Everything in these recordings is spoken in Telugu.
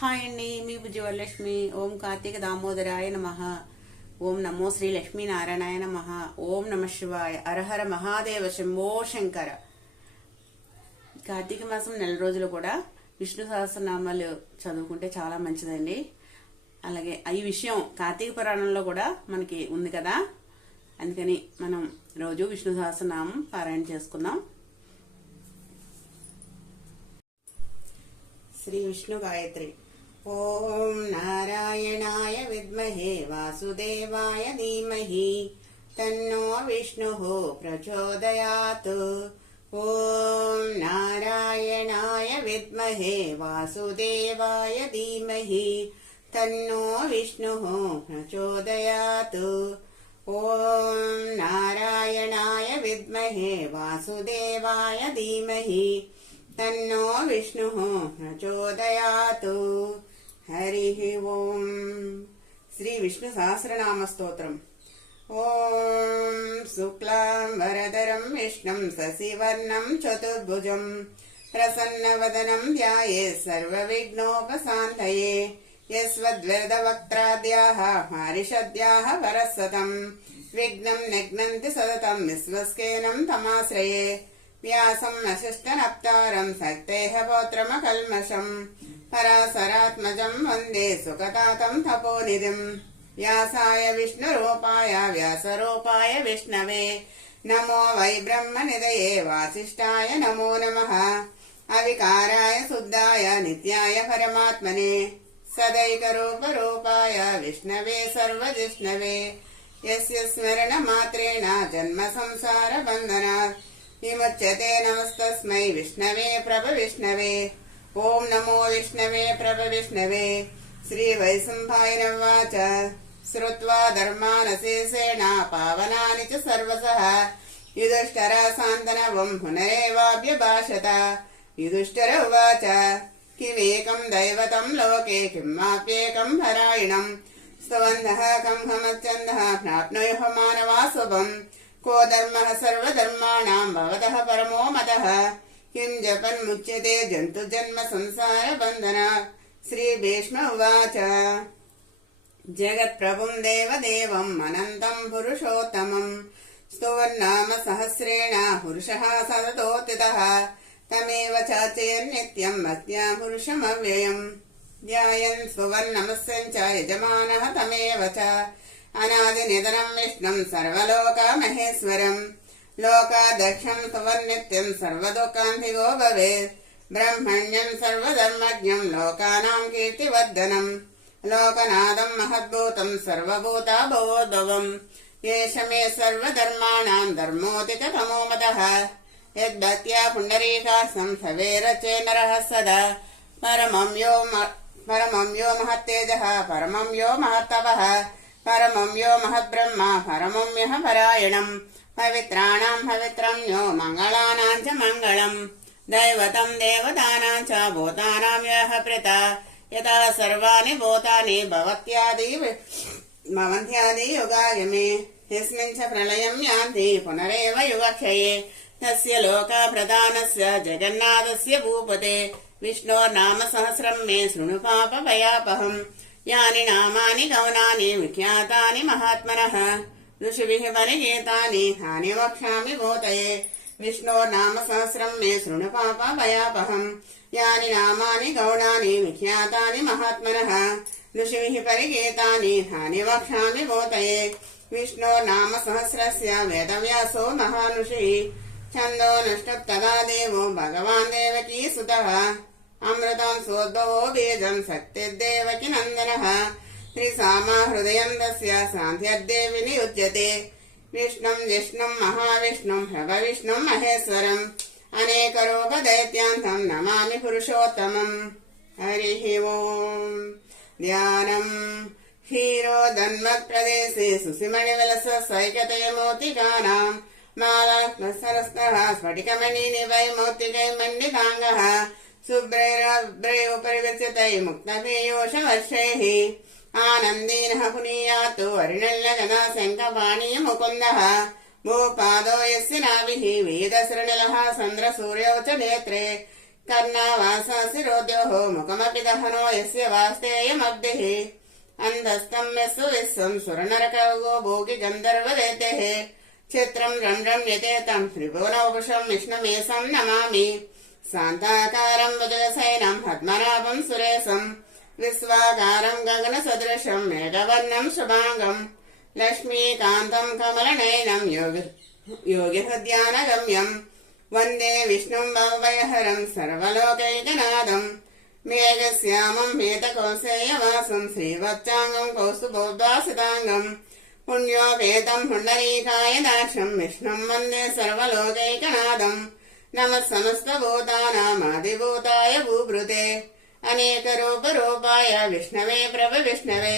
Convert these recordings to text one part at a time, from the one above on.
హాయ్ అండి, మీ విజయవరలక్ష్మి. ఓం కార్తీక దామోదరాయ నమః. ఓం నమో శ్రీ లక్ష్మీనారాయణాయ నమః. ఓం నమ శివాయ. అరహర మహాదేవ శంభో శంకర. కార్తీక మాసం నెల రోజులు కూడా విష్ణు సహస్రనామాలు చదువుకుంటే చాలా మంచిదండి. అలాగే ఈ విషయం కార్తీక పురాణంలో కూడా మనకి ఉంది కదా, అందుకని మనం రోజు విష్ణు సహస్రనామం పారాయణ చేసుకుందాం. శ్రీ విష్ణు గాయత్రి. ఓం నారాయణాయ విద్మహే వాసుదేవాయ ధీమహి తన్నో విష్ణుః ప్రచోదయాత్. ఓం నారాయణాయ విద్మహే వాసుదేవాయ ధీమహి తన్నో విష్ణుః ప్రచోదయాత్. ఓం నారాయణాయ విద్మహే వాసుదేవాయ ధీమహి తన్నో విష్ణుః ప్రచోదయాత్. హరి ఓం. శ్రీ విష్ణు సహస్రనామ స్తోత్రం. ఓం శుక్లాం వరదరం విష్ణుం శశివర్ణం చతుర్భుజం ప్రసన్నవదనం ధ్యాయేత్ సర్వవిఘ్నోపశాంతయే. యస్వద్వేదవక్త్రాద్యాః మారిషద్యాః వరసతం విఘ్నం నిఘ్నంతి సతతం విశ్వస్కేనం తమాశ్రయే. వ్యాసం వసిష్ఠనప్తారం శక్తేః పౌత్రమకల్మషం పరాశరాత్మజం వందే సుఖతాతం తపోనిధిం. వ్యాసాయ విష్ణురూపాయ వ్యాసరూపాయ విష్ణవే నమో వై బ్రహ్మనిధయే వాసిష్ఠాయ నమో నమః. అవికారాయ శుద్ధాయ నిత్యాయ పరమాత్మనే సదైకరూపరూపాయ విష్ణవే సర్వజిష్ణవే. యస్య స్మరణ మాత్రేణ జన్మ సంసార బంధనాత్ విముచ్యతే. నమస్తస్మై విష్ణవే ప్రభ విష్ణవే. ఓం నమో విష్ణవే ప్రభ విష్ణవే. శ్రీ వైశంభాయ నవాచ. శ్రుత్వా ధర్మానశేషేణ పావనాని చ సర్వసః యుధిష్ఠిరः శాంతనవం పునరేవాభ్యభాషత. యుధిష్ఠిర ఉవాచ కిమేకం దైవతం లోకే కిమాప్యేకం పరాయణం స్తవంధః కం హమచ్చందః ప్రాప్నుయుః మానవా శుభం. को धर्मः सर्वधर्माणां भवतः परमो मतः किं जपन्मुच्यते जन्तु जन्म संसार बन्धनात्. श्री भीष्म उवाच. जगत्प्रभुं देवदेवम् अनन्तं पुरुषोत्तमम् स्तुवन्नाम सहस्रेण पुरुषः सततोत्थितः तमेव चाचयन्नित्यं भक्त्या पुरुषमव्ययम्. ध्यायन् स्तुवन्नमस्यञ्च यजमानः तमेव च अनादिनिधनं विष्णुं सर्वलोकमहेश्वरं लोकाध्यक्षं स्तुवन्नित्यं सर्वदुःखान्तिको भवेत्. ब्रह्मण्यं सर्वधर्मज्ञं लोकानां कीर्तिवर्धनं लोकनाथं महद्भूतं सर्वभूताभवोद्भवम्. एष मे सर्वधर्माणां धर्मोऽधिकतमो मतः यद्भक्त्या पुण्डरीकाक्षं सवेरचे नरः सदा. परमं यो महत्तेजः परमं यो महत्तपः परमं यो महद्ब्रह्म परमं यः परायणम्. पवित्राणां पवित्रं यो मङ्गलानां च मङ्गलम्. दैवतं देवतानां च भूतानां यः प्रीता यथा सर्वाणि भूतानि भवन्त्यादि युगायमे. यस्मिन् च प्रलयं यान्ति पुनरेव युगक्षये तस्य लोका प्रधानस्य जगन्नाथस्य भूपते. विष्णोर्नाम सहस्रं मे शृणु पापभयापहम्. यानि नामानि गौणानि विख्यातानि महात्मनः ऋषिभिः परिगीतानि तानि वक्ष्यामि भूतये. विष्णोर्नाम सहस्रं मे शृणु पापभयापहम्. यानि नामानि गौणानि विख्यातानि महात्मनः ऋषिभिः परिगीतानि तानि वक्ष्यामि भूतये. विष्णोर्नाम सहस्रस्य वेदव्यासो महानुषिः छन्दोनुष्टुप्तदा देवो भगवान् देवकी सुतः. अमृतं सोद्भवो बीजं शक्तिर्देवकी नन्दनः त्रिसामा हृदयं तस्य सान्ध्यद्देवि नियुज्यते. विष्णुं जिष्णुं महाविष्णुं प्रभविष्णुं महेश्वरम् अनेकरूपदैत्यान्तं नमामि पुरुषोत्तमम्. हरिः ओम्. ध्यानम्. क्षीरोदन्मत्प्रदेशे सुसिमणिविलसैकतयमौक्तिकानां मालात्मसरस्तः स्फटिकमणिनिवैमौक्तिकैर्मण्डिताङ्गः शुभ्रैरुपरि मुक्तपीयूषवर्षैः आनन्दीनः पुनीयात् वरिणल्लजना शङ्खपाणीय मुकुन्दः. भूपादो यस्य नाभिः वेदसृणिलः चन्द्रसूर्यौ च नेत्रे कर्णावासासिरोद्योः मुखमपि दहनो यस्य वास्तेयमब्धिः अन्धस्तम् यस्व विश्वम् सुरनरकगो भोगि गन्धर्वदैत्यः चित्रम् रम्यते तम् त्रिभुवनौपुषम् विष्णुमेशम् नमामि शान्ताकारम् वज्रसैनम् पद्मनाभम् सुरेशम् विश्वाकारम् गगनसदृशम् मेघवर्णम् शुभाङ्गम् लक्ष्मीकान्तम् कमलनयनम् योगिहृद्यानगम्यम् वन्दे विष्णुम् भवभयहरम् सर्वलोकैकनाथम् मेघश्यामम् मेतकौसेयवासम् श्रीवत्साङ्गम् कौस्तुभोद्वासिताङ्गम् पुण्योपेतम् पुण्डरीकाय दाक्षम् विष्णुम् वन्दे सर्वलोकैकनाथम् नमः समस्तभूतानामादिभूताय भूभृते अनेकरूपरूपाय विष्णवे प्रभविष्णवे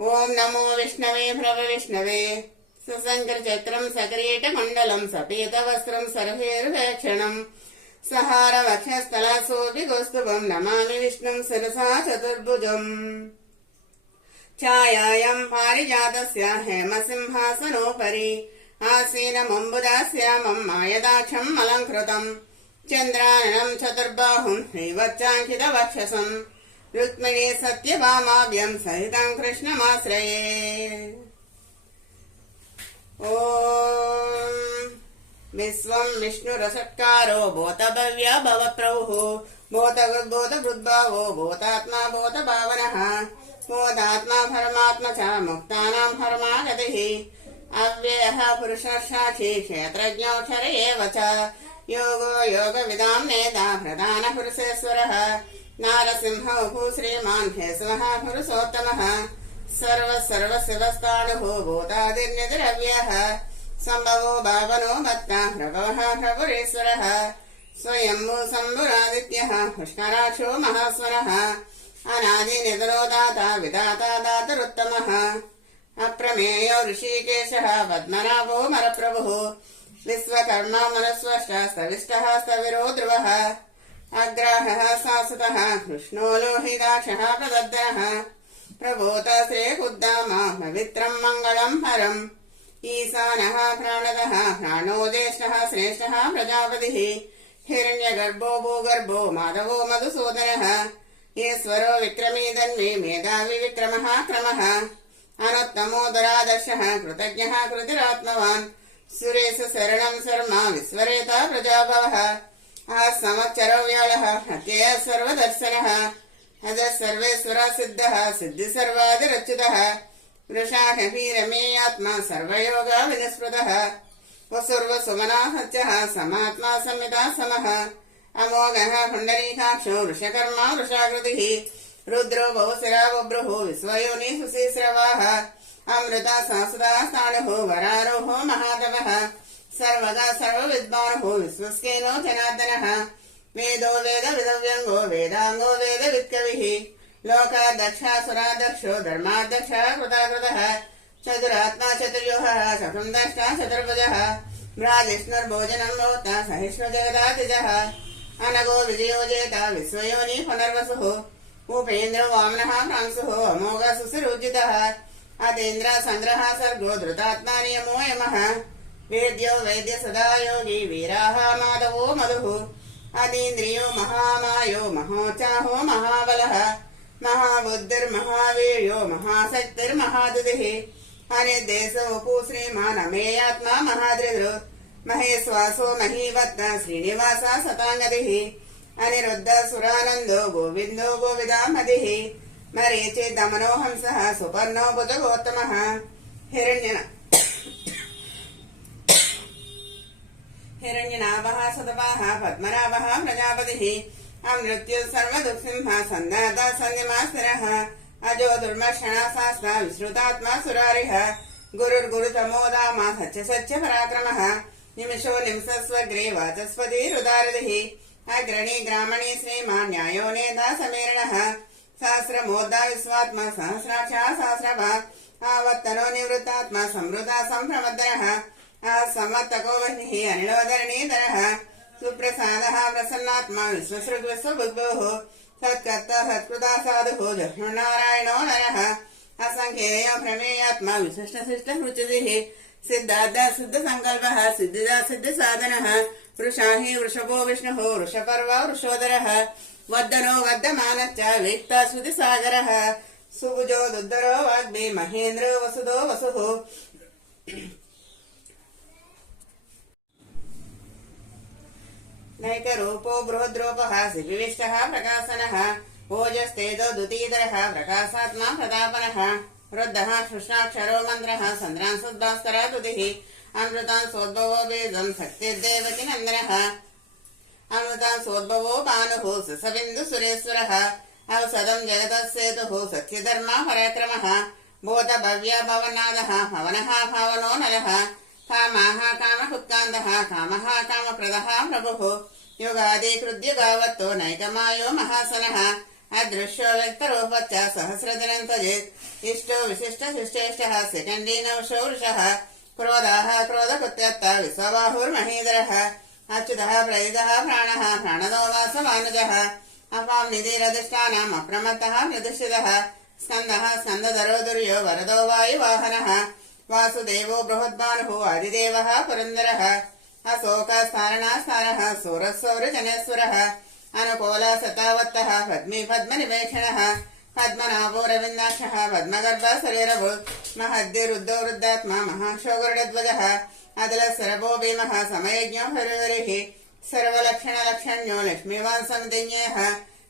ॐ नमो विष्णवे प्रभविष्णवे सुशङ्करचक्रम् सकिरीटमण्डलम् सपीतवस्त्रम् सर्वैर्वेक्षणम् सहारवक्षस्थलासोऽपि कौस्तुभम् नमामि विष्णुम् शिरसा चतुर्भुजम् छायायाम् पारिजातस्य हेमसिंहासनोपरि आसीनमम्बुदास्यामम् मायदाक्षम् अलङ्कृतम् चन्द्राननम् चतुर्बाहुम् श्रीवत्साङ्कितवक्षसम् रुक्मिणी सत्यभामाभ्यम् सहितम् कृष्णमाश्रये ॐ विश्वम् विष्णुरसत्कारो भूतभव्य भवप्रभुः भूतगुद्भूतभृद्भावो भूतात्मा भूतभावनः भूतात्मा परमात्मा च मुक्तानाम् परमागतिः अव्ययः पुरुषः साक्षी क्षेत्रज्ञोऽक्षर एव च योगो योगविदाम् नेता प्रधानपुरुषेश्वरः नारसिंहो श्रीमान् केशवः पुरुषोत्तमः सर्वशिवस्ताणुः भूतादिर्निधिरव्यः सम्भवो भावनो भक्ता प्रभवः प्रभुरेश्वरः स्वयम्भू शम्भुरादित्यः पुष्कराक्षो महास्वरः अनादिनिधनो दाता विधाता दातरुत्तमः अप्रमेयो ऋषिकेशः पद्मनाभो मरप्रभुः विश्वकर्मा मनस्वष्टः स्तविष्टः स्थविरो ध्रुवः अग्राहः शाश्वतः कृष्णो लोहिताक्षः प्रदद्दनः प्रभूत श्रीकुद्दामा पवित्रम् मङ्गलम् हरम् ईशानः प्राणदः प्राणो ज्येष्ठः श्रेष्ठः प्रजापतिः हिरण्यगर्भो भूगर्भो माधवो मधुसूदनः ईश्वरो विक्रमी धन्वी मेधावी विक्रमः क्रमः अनुत्तमो दुरादर्शः कृतज्ञः कृतिरात्मवान् सुरेश शरणम् शर्मा विश्वरेता प्रजाभवः संवत्सरो व्याळः हत्यः सर्वदर्शनः अजः सर्वेश्वरः सिद्धः सिद्धि सर्वादिरच्युतः वृषाढवीरमेयात्मा सर्वयोगा विनिस्पृतः वसुर्वसुमना सत्यः समात्मा संहिता समः अमोघः पुण्डरीकाक्षो वृषकर्मा वृषाकृतिः रुद्रो बहुशिरा बभ्रुः विश्वयोनि सुशीस्रवाः अमृता सहस्रा स्थाणुः वरारोहो महातपः सर्वगा सर्वविद्वानुः विश्वस्केनो जनार्दनः वेदो वेदविदव्यङ्गो वेदाङ्गो वेदवित्कविः लोकादक्षासुरादक्षो धर्मादक्षः कृताकृतः चतुरात्मा चतुर्योहः चतुर्दष्टा चतुर्भुजः भ्राजिष्णुर्भोजनम् भवता सहिष्णुजगदातिजः अनगो विजयो जेता विश्वयोनि पुनर्वसुः उपेन्द्रो वामनः फ्रांसुः अमोघ सुशिरुजितः अतीन्द्र सन्द्रः सर्गो धृतात्मा नियमो यमः वेद्यो वैद्य सदा योगी वीराः माधवो मधुः अतीन्द्रियो महामायो महोचाहो महाबलः महाबुद्धिर्महावीर्यो महाशक्तिर्महादुतिः अनिर्देशो पु श्रीमान् अमेयात्मा महादृदृ महेश्वासो महीवत्त श्रीनिवास सताङ्गतिः अनिरुद्ध सुरानन्दो गोविन्दो गोविदामदिः मरीचि दमनो हंसः सुपर्णो भुजगोत्तमः हिरण्यनाभः सतपाः पद्मनाभः प्रजापतिः अमृत्यु सर्वदुःसिंहः सन्दाता सन्निमास्तिरः अजो दुर्मर्षणा शास्ता विश्रुतात्मा सुरारिः गुरुर्गुरुतमो दामा सच्च पराक्रमः निमिषो निमिषस्वग्रे वाचस्पतिरुदारदिः अग्रणी ग्रामणी श्रीमान् न्यायो नेता समीरणः सहस्रमोद्धा विश्वात्मा सहस्राक्षः सहस्रभा आवत्तनो निवृत्तात्मा संवृता संप्रमद्दनः संवत्तको वह्निः अनिलोधरणीधरः सुप्रसादः प्रसन्नात्मा विश्वसृग्विश्वबुद्धोः सत्कर्ता सत्कृता साधुः जह्नुनारायणो नरः असङ्ख्येयो प्रमेयात्मा विशिष्टशिष्टरुचिः सिद्धार्थ सिद्धसङ्कल्पः सिद्धिदा सिद्धिसाधनः वृषाहि वृषभो विष्णुः वृषपर्वा वृषोदरः वर्धनो वर्धमानश्च वेत्ता श्रुतिसागरः सुभुजो दुद्धरो वाग्मी महेन्द्रो वसुदो वसुः नैकरूपो बृहद्रूपः शिविविष्टः प्रकाशनः ओजस्तेजो द्युतीधरः प्रकाशात्मा प्रतापनः रुद्धः कृष्णाक्षरो मन्त्रः चन्द्रांशुद्भास्करः तुतिः अमृतान् सोद्भवो वेदं शक्तिर्देवकी नन्दनः अमृतान् सोद्भवो भानुः सुसबिन्दु सुरेश्वरः औषधं जगतः सेतुः सत्यधर्मा पराक्रमः बोधभव्या भवनादः भवनः भावनो नलः कामाः कामहुत्कान्तः कामः कामप्रदः प्रभुः युगादिकृद्युगावत्तो नैकमायो महासनः अदृश्यो व्यक्तरूपच्च सहस्रदिनं तजेत् इष्टो विशिष्टशिष्टेष्टः सेकण्डी नवशो वृषः क्रोधाः क्रोधकृत्यत्त विश्वबाहुर्महीधरः अच्युतः प्रयुतः प्राणः प्राणदो वासवानुजः अपां निधिरधिष्ठानम् अप्रमत्तः प्रतिष्ठितः स्कन्दः स्कन्दधरो दुर्यो वरदो वायुवाहनः वासुदेवो बृहद्भानुः आदिदेवः पुरन्दरः अशोकस्तारणास्तारः सूरस्सौरजनेश्वरः अनुकूल सतावत्तः पद्मी पद्मनिवेक्षणः पद्मनाभो रविन्दाक्षः पद्मगर्भ शरीरभु महद्युरुद्धो वृद्धात्मा महाशोगरुडध्वजः अदलसरभो भीमः समयज्ञो हरिहरिः सर्वलक्षणलक्षण्यो लक्ष्मीवान् समितिज्ञेयः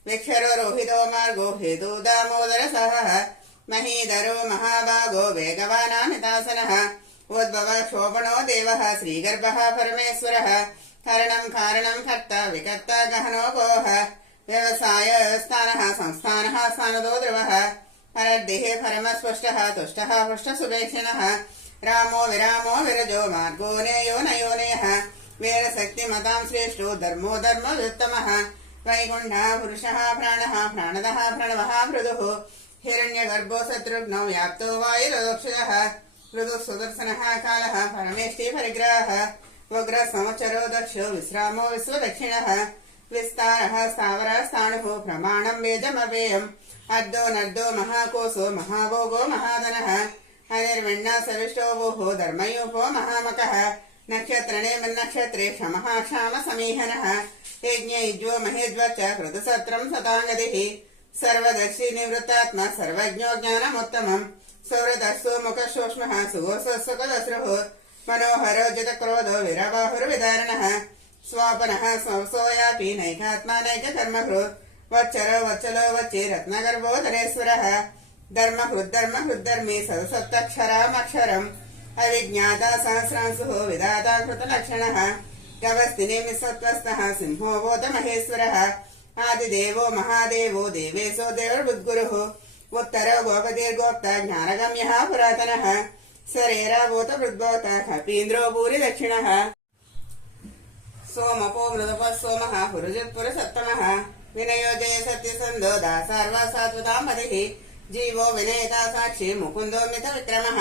विक्षरो रोहितो मार्गो हेतु दामोदरसहः महीधरो महाभागो वेगवानामितासनः उद्भव शोभनो देवः श्रीगर्भः परमेश्वरः करणं कारणं कर्ता विकर्ता गहनो गोः व्यवसाय स्थानः संस्थानः स्थानदो ध्रुवः परद्दिः परमस्पष्टः तुष्टः पुष्टसुभेक्षणः रामो विरामो विरजो मार्गो नेयो नयोनेयः वीरशक्तिमतां श्रेष्ठो धर्मो धर्मव्युत्तमः वैकुण्ठः पुरुषः प्राणः प्राणदः प्रणवः मृदुः हिरण्यगर्भो शत्रुघ्नो व्याप्तो वायुरदोक्षजः मृदुः सुदर्शनः कालः परमेष्टि परिग्रहः उग्रः संवत्सरो दक्षो विश्रामो विश्वदक्षिणः विस्तारः स्थावरः स्थाणुः प्रमाणं वेदमव्ययम् अर्धो नर्धो महाकोशो महाभोगो महाधनः अनिर्विण्णः सविष्टोभोः धर्मयूपो महामकः नक्षत्रणे मन्नक्षत्रे क्षमः क्षाम समीहनः यज्ञयुज्वो महेद्वच कृतसत्रं सताङ्गतिः सर्वदर्शी निवृत्तात्मा सर्वज्ञो ज्ञानमुत्तमम् सौरदस्सु मुखसूक्ष्मः सुगोसुखदस्रुः मनोहरो जितक्रोधो वीरबाहुर्विदारणः स्वापनः स्वसोयापि नैकात्मा नैककर्मकृत् वच्चरो वच्चलो वच्चे रत्नगर्भो धनेश्वरः धर्मकृद्धर्मी सदसप्तक्षरामक्षरम् अविज्ञाता सहस्रांशुः विधाता कृतलक्षणः गवस्तिनिमिषत्वस्तः सिंहो बोधमहेश्वरः आदिदेवो महादेवो देवेशो देवबुद्गुरुः उत्तरो गोपतिर्गोप्ता ज्ञानगम्यः पुरातनः शरीराभूतवृद्भोक्ता कपीन्द्रो भूरिदक्षिणः सोमपो मृदपः सोमः पुरुषत्पुरुषोत्तमः विनयो जय सत्यसन्धो दासार्वा सात्वतां पतिः जीवो विनयता साक्षी मुकुन्दो मितविक्रमः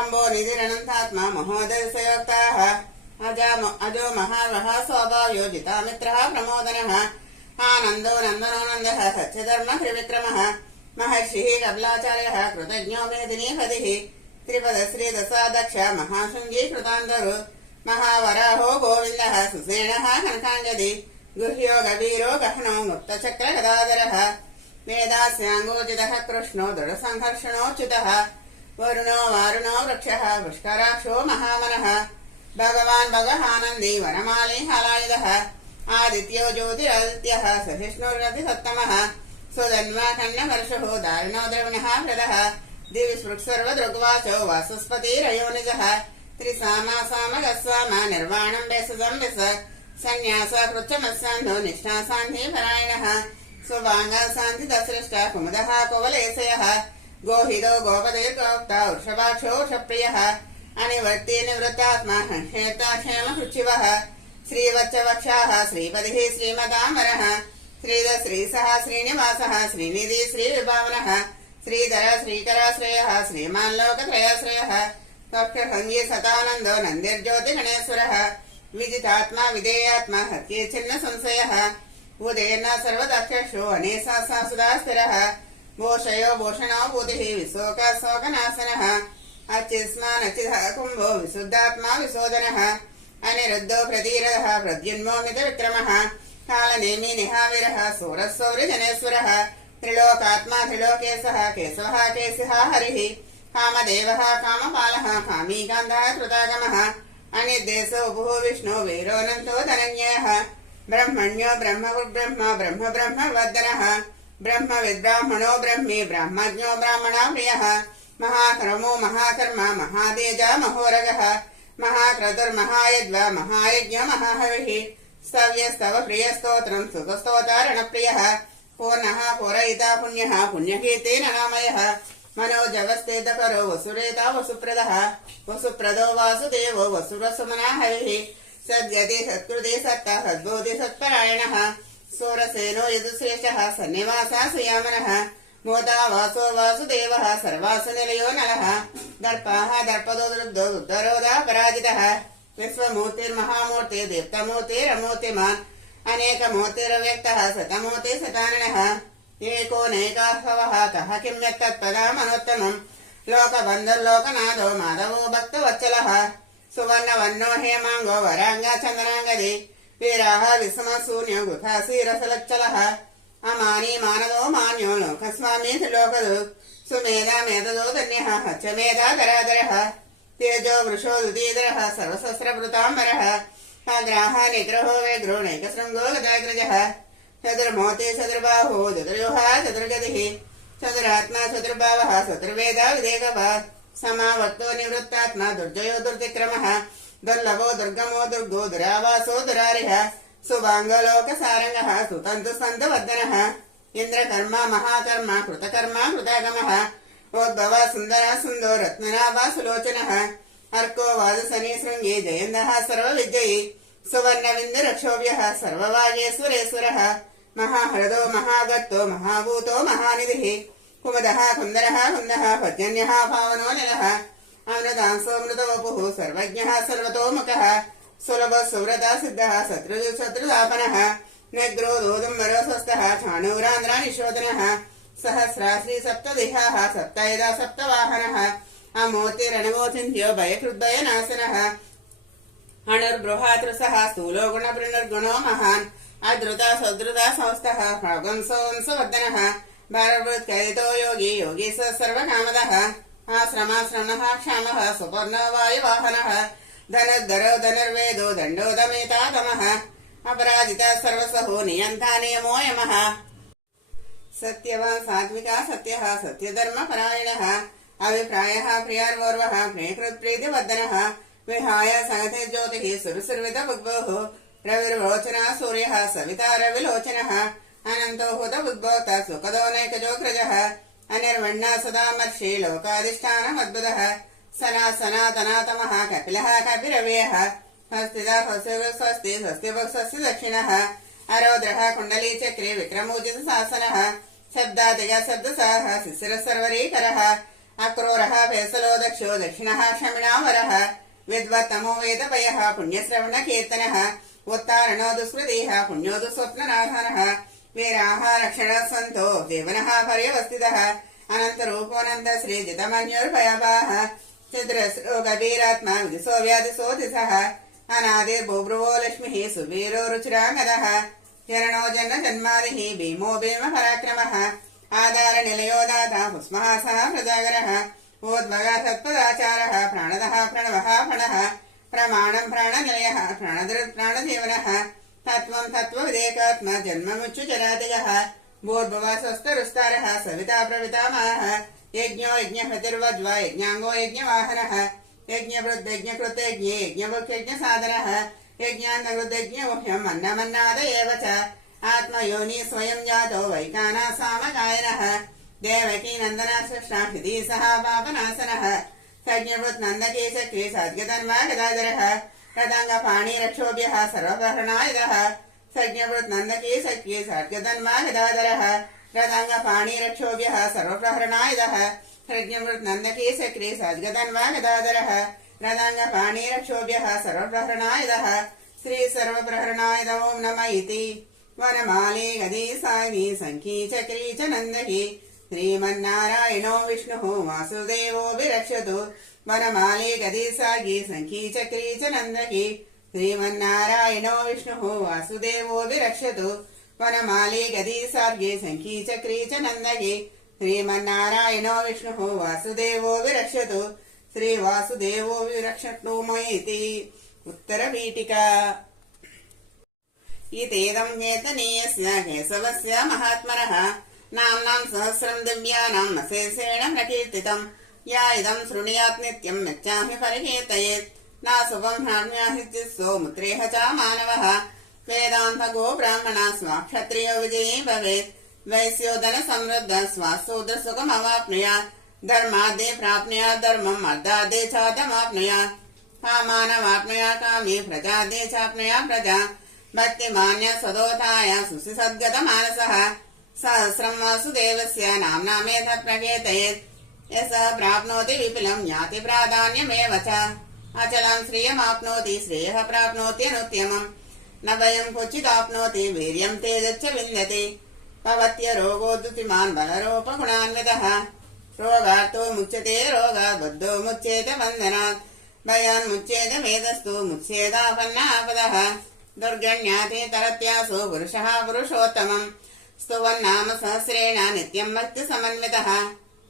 अम्बो निधिरनन्तात्मा महोदयसयोक्ताः अजो महार्वः स्वभाव्यो जितामित्रः प्रमोदनः आनन्दो नन्दनो नन्दः सत्यधर्म त्रिविक्रमः महर्षिः कमलाचार्यः कृतज्ञो मेदिनीपतिः त्रिपदश्रीदशादक्ष महाशृङ्गी कृतान्तरु महावराहो गोविन्दः सुसेनः कनकाञ्जलि गुह्यो गभीरो गहनो गुप्तचक्रगदाधरः वेदास्याङ्गोजितः कृष्णो दृढसङ्घर्षणोच्युतः वरुणो वारुणो वृक्षः पुष्कराक्षो महामनः भगवान् भगवानन्दी वनमाली हलायुधः आदित्यो ज्योतिरादित्यः सहिष्णुरतिसत्तमः सुधन्वा खण्डवर्षो दारिणो द्रविणः वृदः दिविस्पृक्सर्वदृग्वाचो वासस्पतिरयोनिजः त्रिसामासामगस्वाम निर्वाणं बेसदं विस सन्न्यास कृच्छमस्सान्धो निष्ठासान्धि परायणः स्वभाङ्गशान्तिदसृष्टा कुमुदः कुवलेशयः गोहितो गोपतिर्गोप्ता वृषभाक्षो वृषप्रियः अनिवर्ति निवृत्तात्मा क्षेता क्षेमकृच्छिवः श्रीवत्सवक्षाः श्रीपतिः श्रीमदाम्बरः श्रीध श्रीसः श्रीनिवासः श्रीनिधि श्रीविभावनः श्रीधर श्रीकराश्रयः श्रीमान्लोकत्रयाश्रयः कक्षसंगी सतानन्दो नन्दिर्ज्योतिगणेश्वरः विजितात्मा विधेयात्मा हत्ये छिन्न संशयः उदयन सर्वदक्षो अनेसा सुधा स्थिरः भूषयो भूषणो बुधिः विशोकशोकनाशनः अचिस्मानचिदः कुम्भो विशुद्धात्मा विशोधनः अनिरुद्धो प्रतीरः प्रद्युन्मोमित विक्रमः कालनेमि निहाविरः सूरः सौर्यजनेश्वरः त्रिलोकात्मा त्रिलोकेशः केशवः केशिः हरिः कामदेवः कामपालः कामीकान्तः कृतागमः अनिर्देशो भुः विष्णु वीरोऽनन्तो धनञ्जयः ब्रह्मण्यो ब्रह्मवुर्ब्रह्म ब्रह्म ब्रह्मवर्धनः ब्रह्मविद्ब्राह्मणो ब्रह्मी ब्राह्मज्ञो ब्राह्मणा प्रियः महाक्रमो महाकर्म महातेजा महोरगः महाक्रतुर्महायज्वा महायज्ञ महाहविः स्तव्यस्तव प्रियस्तोत्रम् सुखस्तोतारणप्रियः पूर्णः पूरयिता पुण्यः पुण्यकीर्तेन नामयः मनोजवस्तेतकरो वसुरेता वसुप्रदः वसुप्रदो वासुदेवो वसुरसुमना हविः सद्गति सत्कृते सत्तः सद्बोधि सत्परायणः सूरसेनो यदुश्रेष्ठः सन्निवासा सुयामनः मोदा वासो वासुदेवः सर्वासु निलयो नरः दर्पाः दर्पदो दुर्गो दुर्धरोदा पराजितः विश्वमूर्तिर्महामूर्ति दीप्तमूर्तिरमूर्तिमान् अनेकमूर्तिरव्यक्तः शतमूर्ति शताननः एकोनैकाहवः कः किं यत्तत्पदामनोत्तमम् लोकबन्धुर्लोकनाथो माधवो भक्तवत्सलः सुवर्णवर्णो हेमाङ्गो वराङ्गा चन्दनाङ्गदे वीराः विस्मशून्यो गुथासीरसलच्चलः अमानी मानदो मान्यो लोकस्वामी त्रिलोकदो सुमेधा मेधदो धन्यः हच्छमेधा धराधरः तेजो वृषो दुतीधरः सर्वशस्त्रभृताम्बरः अग्राः निग्रहो वेग्रो नैकशृङ्गो गदाग्रजः चतुर्मोति चतुर्बाहो चतुर्युहा चतुर्गतिः चतुरात्मा चतुर्भावः चतुर्वेदा विदेकः समावर्तो निवृत्तात्मा दुर्जयो दुर्तिक्रमः दुर्लभो दुर्गमो दुर्गो दुरावासो दुरारिः सुभाङ्गलोकसारङ्गः सुतन्तुस्तन्तवर्धनः इन्द्रकर्मा महाकर्मा कृतकर्मा कृतागमः ओद्भवः सुन्दरः सुन्दो रत्ननाभा सुलोचनः अर्को वादसनी शृङ्गे जयन्दः सर्वविजयी सुवर्णविन्दुरक्षोभ्यः सर्ववागेश्वरेश्वरः महाहृदो महागत्तो महाभूतो महानिधिः कुमुदः कुन्दरः कुन्दः पर्जन्यः पावनो निलः अमृतांसोऽमृतवपुः सर्वज्ञः सर्वतोमुखः सुलभः सुव्रता सिद्धः शत्रुदापनः निग्रोधोदुम्बरो स्वस्थः चाणूरान्ध्रानिशोधनः सहस्राश्री सप्तदिहाः सप्तयदा सप्तवाहनः अमूर्तिरणवोचिन्त्यो भयकृद्भयनाशनः अणुर्बृहातृसः स्थूलो गुणवृणुर्गुणो महान् अद्रुता सद्रुता संस्थः प्रागंसोऽंसवर्धनः भारवृत्करितो योगी योगीश सर्वकामदः आश्रमाश्रमः क्षामः सुपर्णो वायुवाहनः धनुर्धरो धनुर्वेदो दण्डो दमेतातमः अपराजिता सर्वसहो नियन्ता नियमो यमः सत्यवान् सात्विका सत्यः सत्यधर्मपरायणः अभिप्रायः प्रियार्वोर्वः प्रियकृत्प्रीतिवर्धनः विहाय सगते ज्योतिः सुरसुर्वितबुद्भोः रविर्वोचनः सूर्यः सविता रविलोचनः अनन्तो हुतबुद्भोक्ता सुखदोनैकजोग्रजः अनिर्वण्णः सदामर्षि लोकाधिष्ठानमद्भुतः सनातनातमः कपिलः कपिरव्ययः स्वस्तिदा स्वस्ति स्वस्ति दक्षिणः अरोद्रः कुण्डली चक्रे विक्रमोजित शासनः शब्दादिगा शब्दसाः शिशिरः सर्वरीकरः अक्रूरः फैसलो दक्षो दक्षिणः शमिणावरः विद्वत्तमो वेदपयः पुण्यश्रवणकीर्तनः उत्तारणो दुष्कृतिः पुण्यो दुःस्वप्ननाथनः वीराः रक्षणः सन्तो देवनः पर्यवस्थितः अनन्तरूपोऽनन्त श्रीजितमन्योर्भयपाः चिद्रस्रो गभीरात्मा विदिशो व्याधिशो दिशः अनादिर्भूभ्रुवो लक्ष्मीः सुवीरो रुचिराङ्गदः चरणो जन्म जन्मादिः भीमो भीम पराक्रमः आधारनिलयो दाता पुष्मः सः प्रजागरः ओद्भगः सत्पदाचारः प्राणदः प्रणवः फणः प्रमाणम् प्राणनिलयः प्राणधृत्प्राणजीवनः तत्त्वम् तत्त्वविदेकात्मा जन्ममुच्चुचरादिगः भूर्भुवः स्वस्तरुस्तारः सविता प्रवितामहः यज्ञो यज्ञपतिर्वज्वा यज्ञाङ्गो यज्ञवाहनः यज्ञवृद्यज्ञकृत यज्ञे यज्ञमुख्यज्ञसाधनः यज्ञान्नवृद्यज्ञमुख्यम् अन्नमन्नाद एव च आत्मयोनि स्वयं जातो वैकाना सामगायनः देवकी नन्दना सृष्टा हृदि सः पापनाशनः सज्ञवृत् नन्दके चक्रे सद्गतन्वा गदाधरः रदाङ्गपाणिरक्षोभ्यः सर्वप्रहरणायुधः सज्ञवृत् नन्दके चक्रे सद्गतन्वा गदाधरः रदाङ्गपाणिरक्षोभ्यः सर्वप्रहरणायुधः सज्ञवृत् नन्दके चक्रे सद्गतन्वा गदाधरः रदाङ्गपाणिरक्षोभ्यः सर्वप्रहरणायुधः श्री सर्वप्रहरणायुध ओं नमः इति वनमाले गदे सागी सङ्खी चक्री च नन्दकी श्रीमन्नारायणो विष्णुः वासुदेवो विरक्षतु वनमाले गदे सागी सङ्खी चक्री च नन्दकी श्रीमन्नारायणो विष्णुः वासुदेवो विरक्षतु वनमाली गदी सार्गे शङ्खी चक्री च नन्दगे श्रीमन्नारायणो विष्णुः वासुदेवो विरक्षतु श्रीवासुदेवो विरक्षतु मयेति उत्तरपीठिका इतेदं हेतनीयस्य केशवस्य महात्मनः नाम्नां सहस्रं दिव्यानाम् अशेषेण प्रकीर्तितम् या इदं शृणुयात् नित्यं यच्चापि परिकीर्तयेत् न शुभं ह्राम्याहित्यसो मुत्रेह च मानवः वेदान्तगो ब्राह्मणः स्वाक्षत्रियो विजयी भवेत् वैश्यो धनसमृद्ध स्वाशूद्रसुखमवाप्नुयात् धर्माद्ये प्राप्नुयात् धर्मम् अर्धाद्ये च धमाप्नुयात् कामानवाप्नुयात् कामे प्रजाद्ये चाप्नुयात् प्रजा भक्तिमान्य सदोताय सुसिसद्गतमानसः सहस्रं वासुदेवस्य नाम्नामेतत् प्रकीर्तयेत् यः प्राप्नोति विपुलं याति प्राधान्यमेव च अचलं श्रियमाप्नोति श्रेयः प्राप्नोत्यनुत्तमम् न भयं क्वचिदाप्नोति वीर्यं तेजश्च विन्दति भवत्य रोगोद्धुतिमान् बलरूपगुणान्वितः रोगार्तो मुच्यते रोगात् बद्धो मुच्येत बन्धनात् भयान् मुच्येत वेदस्तु मुच्येदापन्नापदः दुर्गण्याति तरत्यासु पुरुषः पुरुषोत्तमम् स्तुवन्नाम सहस्रेण नित्यं भक्तिसमन्वितः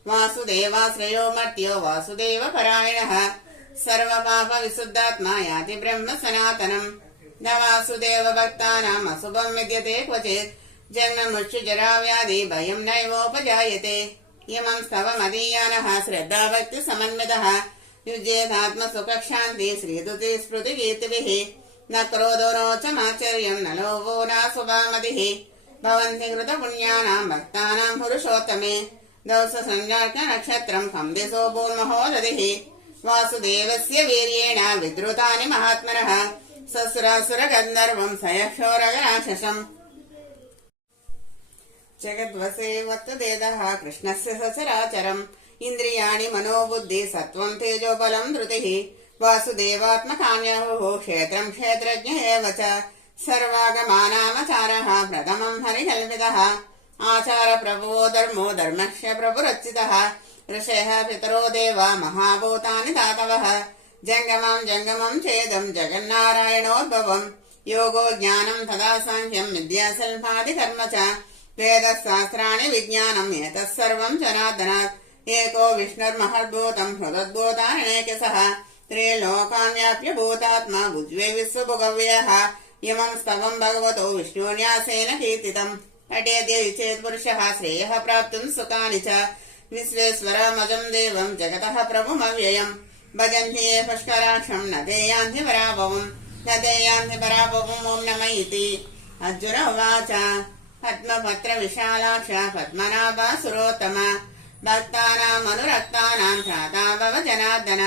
वासुदेवाश्रयो मर्त्यो वासुदेव परायणः सर्वपापविशुद्धात्मा याति ब्रह्म सनातनम् न वासुदेव भक्तानाम् अशुभं विद्यते क्वचित् जन्म मृत्यु जरा व्याधि भयं नैवोपजायते इमं स्तवमदीयानः श्रद्धाभक्तिसमन्वितः युज्येतात्मसुखशान्ति श्रीदुति स्मृतिकीर्तिभिः न क्रोधो रोचमाचर्यं न लोभो न शुभामतिः भवन्ति कृतपुण्यानां भक्तानां पुरुषोत्तमे दौससञ्जातनक्षत्रं खं दिशो भूर्महो दधिः वासुदेवस्य वीर्येण विद्रुतानि महात्मनः ससुरासुरगन्धर्वं सयक्षोरगराक्षसम् जगद्वसे वत्तदेदः कृष्णस्य सचराचरम् इन्द्रियाणि मनोबुद्धि सत्त्वं तेजोबलं धृतिः वासुदेवात्मकान्यहुः क्षेत्रं क्षेत्रज्ञ एव च सर्वागमानामचारः प्रथमं हरिकल्पितः आचार प्रभवो धर्मो धर्मस्य प्रभुरचितः ऋषयः पितरो देवा महाभूतानि दातवः जङ्गमं जङ्गमं चेदं जगन्नारायणोद्भवम् योगो ज्ञानं तदा साङ्ख्यं विद्या सल्पादिकर्म च वेदशास्त्राणि विज्ञानम् एतत् सर्वं जनार्दनात् एको विष्णुर्महद्भूतं हृदद्भूताननेकशः त्रिलोकान् व्याप्य भूतात्मा भुज्वे विश्वभुगव्यः इमं स्तवं भगवतो विष्णुन्यासेन कीर्तितम् पठेद्य चेत् पुरुषः श्रेयः प्राप्तुं सुखानि च विश्वेश्वरमजं देवं जगतः प्रभुमव्ययम् भजन्ति ये पुष्कराक्षं न ते यान्ति पराभवम् न ते यान्ति पराभवम् ॐ नमः इति अर्जुन उवाच पद्मपत्रविशालाक्ष पद्मनाभा सुरोत्तम भक्तानामनुरक्तानां त्राता भव जनार्दन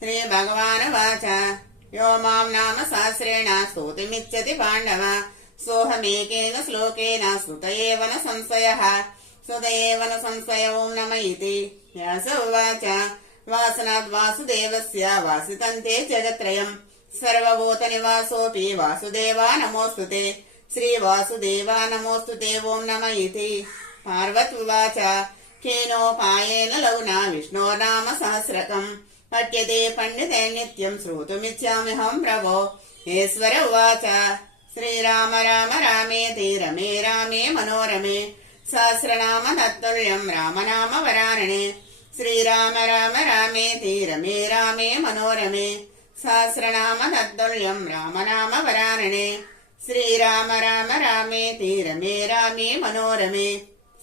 श्रीभगवानुवाच यो मां नाम सहस्रेण स्तोतुमिच्छति पाण्डव सोऽहमेकेन श्लोकेन श्रुत एव न संशयः ॐ नमः इति व्यास उवाच वासनाद् वासुदेवस्य वासितन्ते जगत्त्रयम् सर्वभूतनिवासोऽपि वासुदेवा नमोऽस्तु ते श्रीवासुदेवा नमोऽस्तु ते ॐ नमः इति पार्वती उवाच केनोपायेन लघुना विष्णोर्नाम सहस्रकम् पठ्यते पण्डिते नित्यं श्रोतुमिच्छाम्यहं प्रभो ईश्वर उवाच श्रीराम राम रामेति रमे रामे मनोरमे सहस्रनाम तत्तुल्यं रामनाम वरानने श्रीराम राम रामेति रमे रामे मनोरमे सहस्रनाम तत्तुल्यं रामनाम वरानने श्रीराम राम रामेति रमे रामे मनोरमे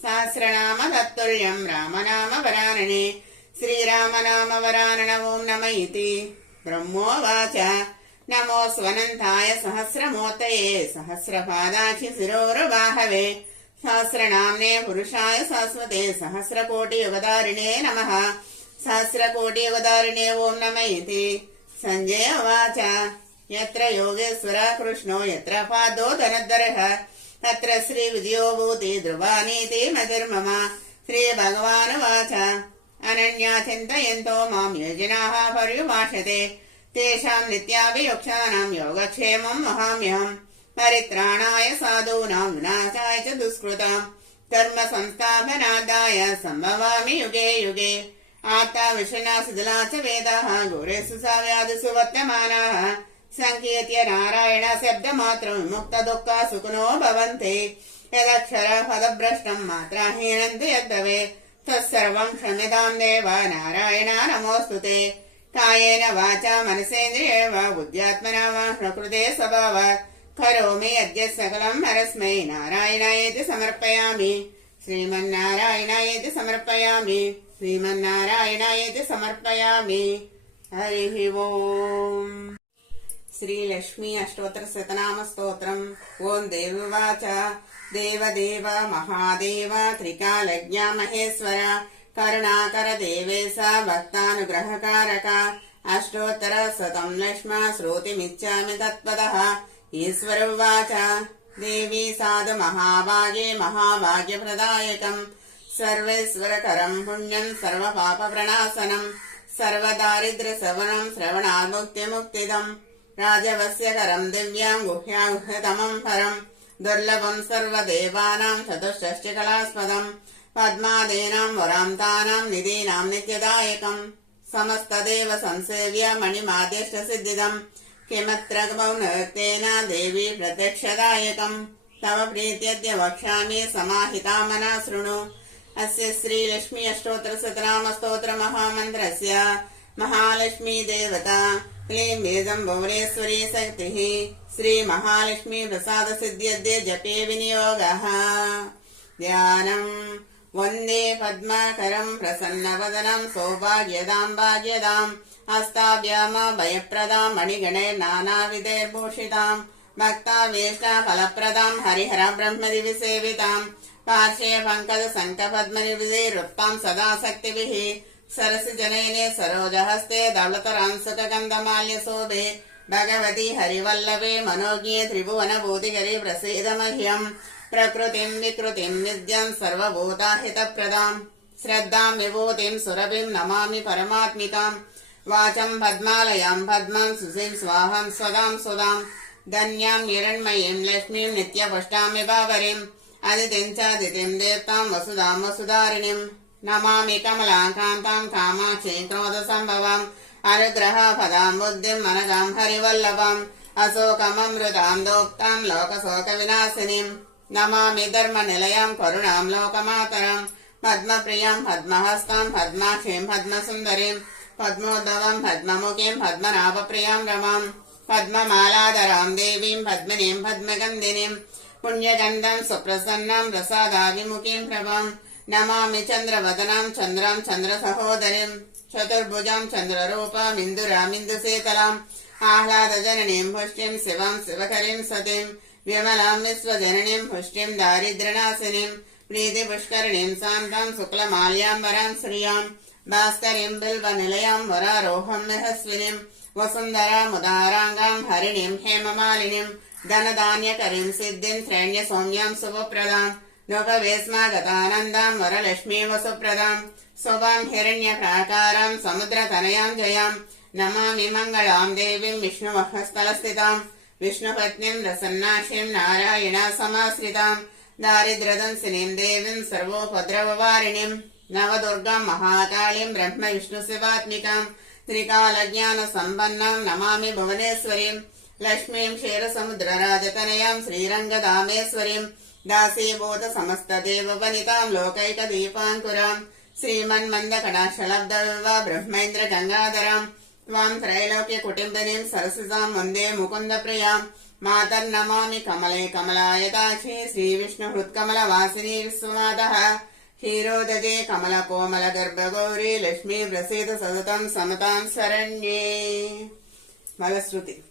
सहस्रनाम तत्तुल्यं रामनाम वरानने श्रीराम नाम वरानन ॐ नमः इति ब्रह्मोवाच नमो स्वनन्ताय सहस्रमूर्तये सहस्रपादाक्षि शिरोरुबाहवे सहस्रनाम्ने पुरुषाय शाश्वते सहस्रकोटियुगधारिणे नमः सहस्रकोटियुगधारिणे ॐ नमः इति संजय उवाच यत्र योगेश्वर कृष्णो यत्र पादो धनुर्धरः तत्र श्रीविजयो भूति ध्रुवानीति मतिर्मम श्रीभगवानुवाच अनन्या चिन्तयन्तो मां योजनाः पर्युभाषते तेषां नित्याभियुक्तानां योगक्षेमं वहाम्यहम् परित्राणाय साधूनां विनाशाय च दुष्कृतां कर्म संस्थापनार्थाय सम्भवामि युगे युगे आत्ता विषणा शिथिला च वेदाः घोरेषु साव्यादिषु वर्तमानाः సంకీర్త్య నారాయణ శబ్దమాత్రం విముక్త దుఃఖ సుఖినో భవంతి. యదక్షర పదభ్రష్టం మాత్రాహీనంతు యద్భవే తత్సర్వం క్షమ్యతాం దేవ నారాయణ నమోస్తుతే. కాయేన వాచా మనసేంద్రియే వా బుద్ధ్యాత్మనా వా ప్రకృతే స్వభావాత్ కరోమి అద్య సకలం పరస్మై నారాయణాయేతి సమర్పయామి. శ్రీమన్నారాయణాయేతి సమర్పయామి. శ్రీమన్నారాయణాయేతి సమర్పయామి. హరి ఓం. శ్రీలక్ష్మీ అష్టోత్తర శతనామ స్తోత్రం. ఓం దేవవాచ దేవదేవ మహాదేవ త్రికాలజ్ఞ మహేశ్వర కరుణాకర దేవేశ భక్తానుగ్రహకారక అష్టోత్తర శతం లక్ష్మ శ్రోతిమిచ్చామి తత్పదః. ఈశ్వర ఉవాచ దేవీ సాధు మహాభాగే మహాభాగ్యప్రదాయకం సర్వేశ్వరకరం పుణ్యం సర్వపాపప్రణాశనం సర్వదారిద్ర్యశవనం శ్రవణాముక్తిముక్తిదం రాజవస్యకరం దివ్యాం గుహ్యాగుహ్యతమం పరం దుర్లభం సర్వదేవానాం చతుషష్టికళాస్పదం పద్మాదీనాం వరాంతానాం నిధీనాం నిత్యదాయకం సమస్తదేవ సంసేవ్య మణిమాదేష్టసిద్ధిదం కిమత్ర బౌనక్తేన దేవీ ప్రత్యక్షదాయకం తవ ప్రీత్యద్య వక్ష్యామి సమాహితామనా శృణు. అస్య శ్రీలక్ష్మీ అష్టోత్తర శతనామ స్తోత్ర మహామంత్రస్య మహాలక్ష్మీ దేవత క్లీం బీజం భువనేశ్వరీ శక్తిః శ్రీ మహాలక్ష్మీ ప్రసాద సిద్ధ్యద్య జపే వినియోగః. ధ్యానం. వందే పద్మాకరం ప్రసన్నవదనం సౌభాగ్యదాం భాగ్యదాం హస్తాభ్యామ భయప్రదాం మణిగణైర్నానావిధైర్భూషితాం భక్తావేష్ట ఫలప్రదాం హరిహర బ్రహ్మదివి సేవితాం పార్శ్వే పంకజ శంఖపద్మనివిధైర్వృత్తాం సదా శక్తిభిః సరసి జనైనే సరోజహస్తే ధవళతరాంసుకగంధమాల్యశోభే భగవతి హరివల్లభే మనోజ్ఞే త్రిభువనభూతికరీ ప్రసీద మహ్యం. ప్రకృతిం వికృతిం విద్యాం సర్వభూతాహితప్రదాం శ్రద్ధాం విభూతిం సురభిం నమామి పరమాత్మికాం. వాచం పద్మాలయాం పద్మాం సుశీం స్వాహం స్వదాం సుదాం ధన్యాం హిరణ్మయీం లక్ష్మీం నిత్యపుష్టాం విభావరీం అదితిం చాదితిం దేవతాం వసుదాం వసుధారిణిం. నమామి కమలాకాంతాం కామాక్షీం క్రోధ సంభవాం అనుగ్రహ పదాం బుద్ధిం మనగాం హరివల్లభాం అశోకమమృతాం దోక్తాం లోకశోక వినాశినీం. నమామి ధర్మ నిలయాం కరుణాం లోకమాతరం పద్మప్రియాం పద్మహస్తాం పద్మాక్షీం పద్మసుందరీం పద్మోద్భవం పద్మముఖీం పద్మనాభప్రియాం రమాం పద్మమాలాధరాం దేవీం పద్మినీం పద్మగంధినీం పుణ్యగంధం సుప్రసన్నాం ప్రసాదాభిముఖీం ప్రభాం. నమామి చంద్రవదనాం చంద్రాం చంద్రసహోదరీం చతుర్భుజాం చంద్రరూపాం ఇందురామిందుశీతలాం ఆహ్లాదజననీం పుష్టిం శివాం శివకరీం సతీం విమలాం విశ్వజననీం పుష్టిం దారిద్ర్యనాశినీం ప్రీతిపుష్కరిణీం శాంతాం శుక్లమాల్యాంబరాం శ్రియాం భాస్కరీం బిల్వనిలయాం వరారోహం మహస్వినీం వసుంధరాముదారాంగాం హరిణీం హేమమాలినీం ధనధాన్యకరీం సిద్ధిం త్రైణ్య సౌమ్యాం శుభప్రదాం నోపవేస్మాగతానందాం వరలక్ష్మీ వసుప్రదాం శుభాం హిరణ్యప్రాకారాం సముద్రతనయాం జయాం. నమామి మంగళాం దేవీం విష్ణువక్షస్థలస్థితాం విష్ణుపత్నిం రసన్నాక్షీం నారాయణ సమాశ్రితాం దారిద్ర్యదంసినీం దేవీం సర్వోపద్రవవారిణీం నవదుర్గాం మహాకాళీం బ్రహ్మ విష్ణు శివాత్మికాం త్రికాలజ్ఞాన సంపన్నాం నమామి భువనేశ్వరీం లక్ష్మీం క్షీరసముద్రరాజతనయాం శ్రీరంగదామేశ్వరీం దాసీభూత సమస్త దేవవనితాం లోకైక దీపాంకురాం శ్రీమన్మందకటాక్షలబ్ధవివా బ్రహ్మేంద్ర గంగాధరాం త్వాం త్రైలోక్య కుటుంబినీం సరసిజాం వందే ముకుంద ప్రియాం మాతర్నమామి కమలే కమలాయతాక్షి శ్రీ విష్ణు హృత్కమల వాసిని విశ్వనాథః క్షీరోదజే కమల కోమల గర్భగౌరీ లక్ష్మీ ప్రసీద సతతం సమతాం శరణ్యే. మలశ్రుతి.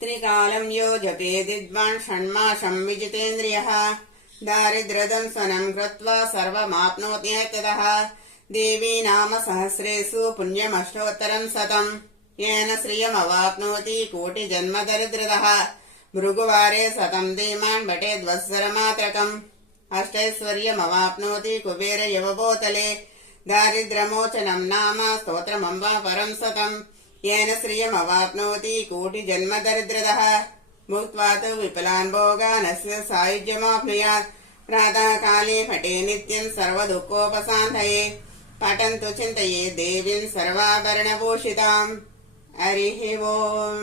త్రికాలం యో జపేదిద్వాన్ షణ్మాసం విజితేంద్రియః దారిద్ర్యదంసనం కృత్వా సర్వమాప్నోత్యతః. దేవీ నామ సహస్రేషు పుణ్యమష్టోత్తరం శతం येन श्रियमवाप्नोति कोटि जन्म दरिद्रदः. भृगुवारे शतं धीमान् भटेद्वत्सरमात्रकम् अष्टैश्वर्यमवाप्नोति कुबेर यवभूतले. दारिद्र्यमोचनं नाम स्तोत्रमम्बा परं शतम् येन श्रियमवाप्नोति कोटि जन्म दरिद्रदः. भुक्त्वा तु विपुलान् भोगानस्य सायुज्यमाप्नुयात्. प्रातःकाले पठे नित्यं सर्वदुःखोपशान्तये. पठन्तु चिन्तये देवीं सर्वाभरणभूषिताम्. హరి ఓం.